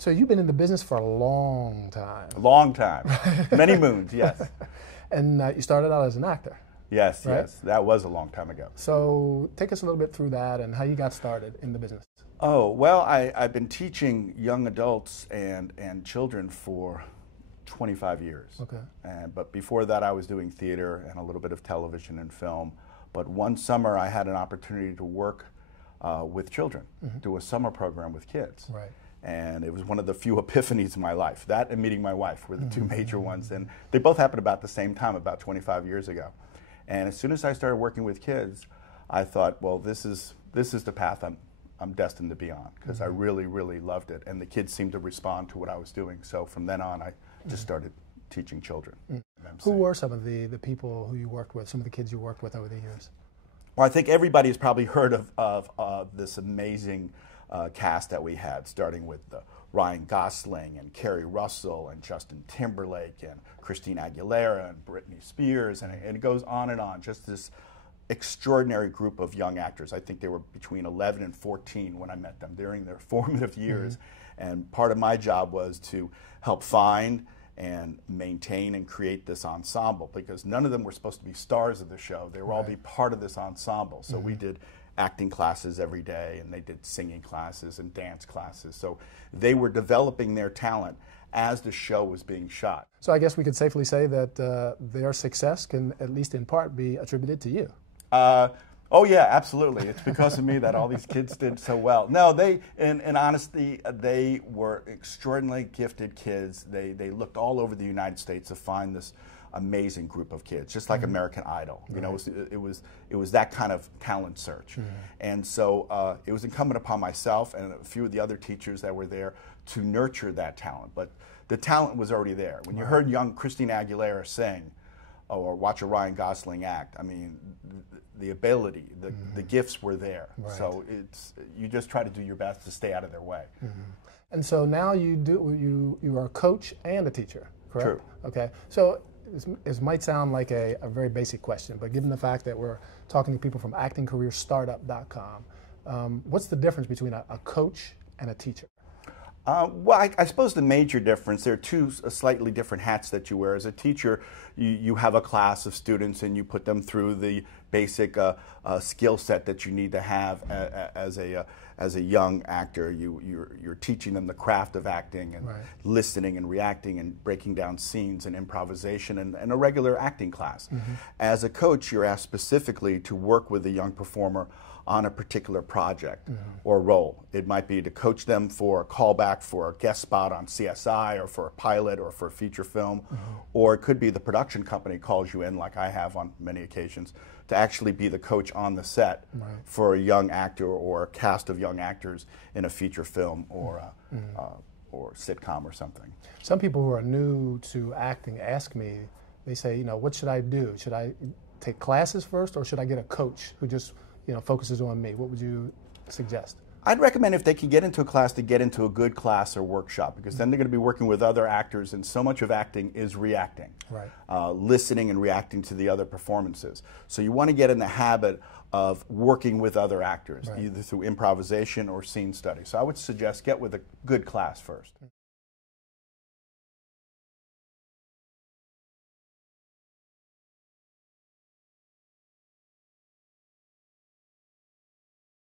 So you've been in the business for a long time. A long time. Many moons, yes. And you started out as an actor. Yes, right? yes. That was a long time ago. So take us a little bit through that and how you got started in the business. Oh, well, I've been teaching young adults and children for 25 years. Okay. But before that, I was doing theater and a little bit of television and film. But one summer, I had an opportunity to work with children, do a summer program with kids. Right. And it was one of the few epiphanies in my life. That and meeting my wife were the two major ones. And they both happened about the same time, about 25 years ago. And as soon as I started working with kids, I thought, well, this is the path I'm destined to be on, because I really, really loved it. And the kids seemed to respond to what I was doing. So from then on, I just started teaching children. Who were some of the people who you worked with, some of the kids you worked with over the years? Well, I think everybody has probably heard of this amazing cast that we had, starting with Ryan Gosling and Kerry Russell and Justin Timberlake and Christina Aguilera and Britney Spears, and it goes on and on. Just this extraordinary group of young actors. I think they were between 11 and 14 when I met them during their formative years. And part of my job was to help find and maintain and create this ensemble, because none of them were supposed to be stars of the show. They were all be part of this ensemble. So we did acting classes every day, and they did singing classes and dance classes. So they were developing their talent as the show was being shot. So I guess we could safely say that their success can, at least in part, be attributed to you. Oh yeah, absolutely. It's because of me that all these kids did so well. No, in honesty, they were extraordinarily gifted kids. They looked all over the United States to find this amazing group of kids, just like American Idol. You know, it was that kind of talent search. And so it was incumbent upon myself and a few of the other teachers that were there to nurture that talent. But the talent was already there. When you heard young Christina Aguilera sing, or watch a Ryan Gosling act, I mean, the ability, the gifts were there. So you just try to do your best to stay out of their way. And so now you are a coach and a teacher, correct? True. Okay. So this might sound like a very basic question, but given the fact that we're talking to people from actingcareerstartup.com, what's the difference between a coach and a teacher? Well, I suppose the major difference, there are two slightly different hats that you wear. As a teacher, you have a class of students and you put them through the basic skill set that you need to have as a young actor. You're teaching them the craft of acting and listening and reacting and breaking down scenes and improvisation and a regular acting class. As a coach, you're asked specifically to work with a young performer on a particular project or role. It might be to coach them for a callback for a guest spot on CSI or for a pilot or for a feature film, or it could be the production company calls you in, like I have on many occasions, to actually be the coach on the set for a young actor or a cast of young actors in a feature film or sitcom or something. Some people who are new to acting ask me, they say, you know, what should I do? Should I take classes first, or should I get a coach who just focuses on me? What would you suggest? I'd recommend, if they can get into a class, to get into a good class or workshop, because then they're going to be working with other actors, and so much of acting is reacting, listening and reacting to the other performances. So you want to get in the habit of working with other actors, either through improvisation or scene study. So I would suggest get with a good class first.